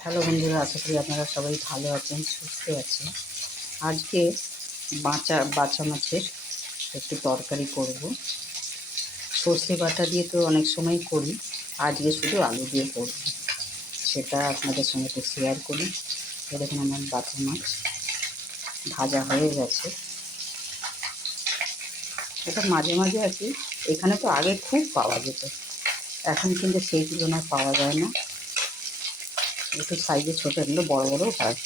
Hello বন্ধুরা, আশা করি আপনারা সবাই ভালো আছেন, সুস্থ আছেন। আজকে বাঁচা বাচ্চা মাছের একটু তরকারি করব। সর্ষে বাটা দিয়ে তো অনেক সময় করি, আজকে শুধু আলু দিয়ে করব। সেটা আপনাদের সঙ্গে একটু শেয়ার করি। এ দেখুন আমার বাটা মাছ ভাজা হয়ে গেছে। এটা মাঝে মাঝে আর কি, এখানে তো আগে খুব পাওয়া যেত। এখন কিন্তু সেই তুলনায় পাওয়া যায় না। একটু সাইজে ছোটো, এগুলো বড় বড়ও হয়।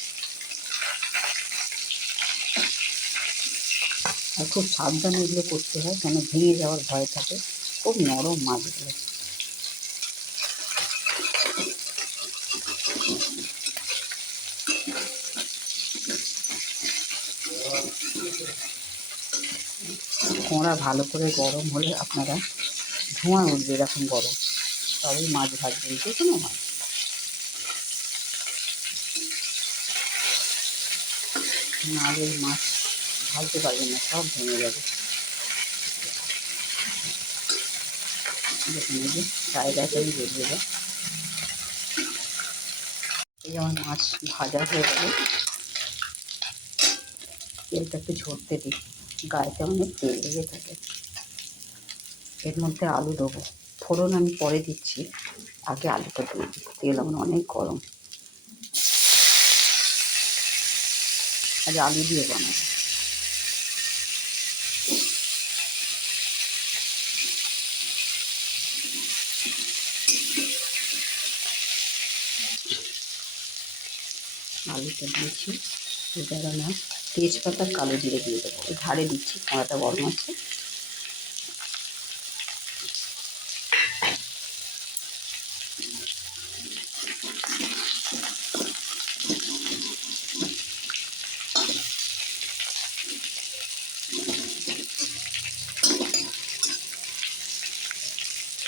আর খুব সাবধানে এগুলো করতে হয়, কেন ভেঙে যাওয়ার ভয় থাকে। খুব নরম মাছগুলো। কোঁড়া ভালো করে গরম হলে আপনারা ধোঁয়া উঠবে এরকম গরম। তবেই মাছ ভাজবেন, যে কোনো মাছ। নাহলে মাছ ভাজতে পারবে না, সব ভেঙে যাবে। দেখুন এই যে গায়ে বেরিয়ে দেবে এই আমার মাছ ভাজা হয়ে গেলে। তেলটা একটু ঝরতে দিই। গায়েতে অনেক তেল লেগে থাকে। এর মধ্যে আলু দেবো। ফোড়ন আমি পরে দিচ্ছি। আগে আলুটা দিয়ে দিই। তেল আমার অনেক গরম। আজ আলু দিয়ে বানাবো। আলুটা দিয়েছি। এবার আমার তেজপাতা কালো জিরে দিয়ে দেবো। ধারে দিচ্ছি, কাঁটা গরম আছে।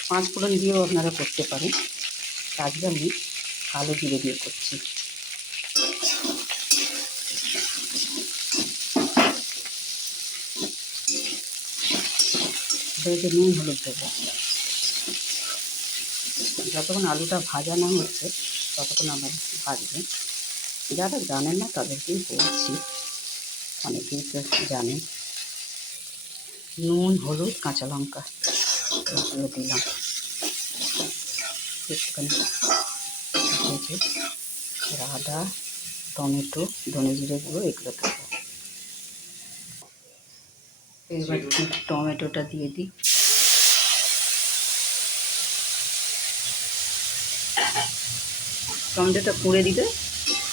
পাঁচ ফোড়ন দিয়েও আপনারা করতে পারেন। আজকে আমি কালো জিরে দিয়ে করছি। নুন, হলুদ দেবো। যতক্ষণ আলুটা ভাজা না হচ্ছে, ততক্ষণ আমার ভাজবে। যারা জানেন না, তাদেরকেই বলছি, অনেকেই তো জানেন। নুন, হলুদ, কাঁচা লঙ্কা। দিলাম একটুখানি আদা টমেটো ধনে জিরে গুঁড়ো এগুলো দেবো এবার টমেটোটা দিয়ে দিই টমেটোটা দিলে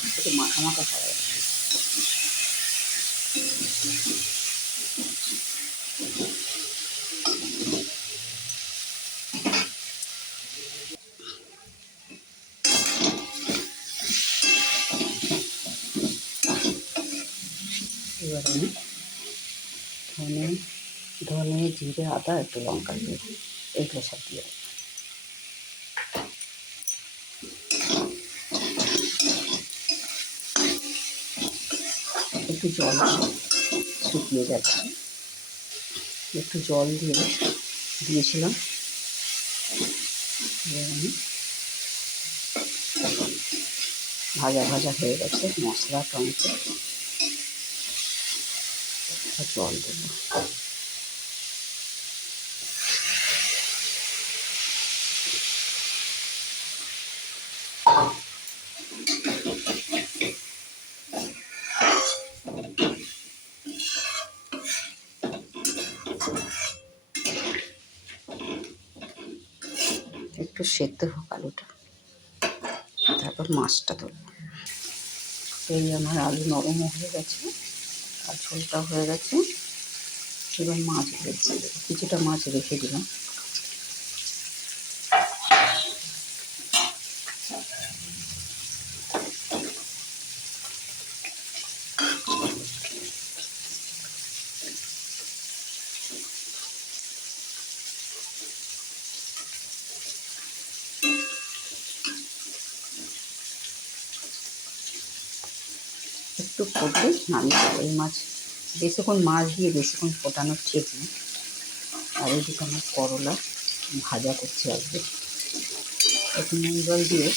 একটু মাখা মাখা করা এবার আমি ধনে ধনে, জিরে, আদা, একটু লঙ্কা দিয়ে এইগুলো সব দিয়ে। একটু জল শুকিয়ে যাচ্ছে একটু জল দিয়ে দিয়েছিলাম। ভাজা ভাজা হয়ে গেছে মশলা, টমেটো। আর জল দেবো একটু সেদ্ধ হোক আলুটা। তারপর মাছটা তুলব এই আমার আলু নরমও হয়ে গেছে। আর ঝোলটা হয়ে গেছে। এবার মাছ রেখে কিছুটা মাছ রেখে দিলাম। একটু ফুটলে নামিয়ে দেবো এই মাছ, বেশিক্ষণ মাছ দিয়ে বেশিক্ষণ ফোটানো ঠিক না আর এইদিকে আমার করলা ভাজা করছি আজকে। একটু নুন জল দিয়ে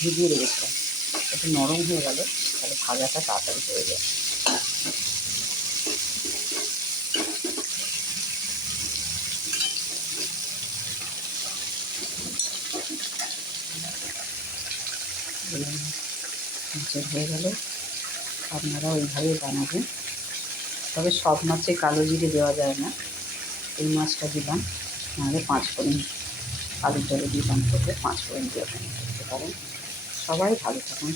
ভিজিয়ে রেখেছিলাম। একটু নরম হয়ে গেল, তাহলে ভাজাটা তাড়াতাড়ি হয়ে যায় হয়ে গেল। আপনারা ওইভাবে বানাবেন। তবে সব মাছে কালো জিরে দেওয়া যায় না। এই মাছটা দিলাম। নাহলে পাঁচ ফোড়ন আলু জলে দিয়ে পান করলে পাঁচ ফোড়ন দিয়ে করতে পারেন। সবাই ভালো থাকুন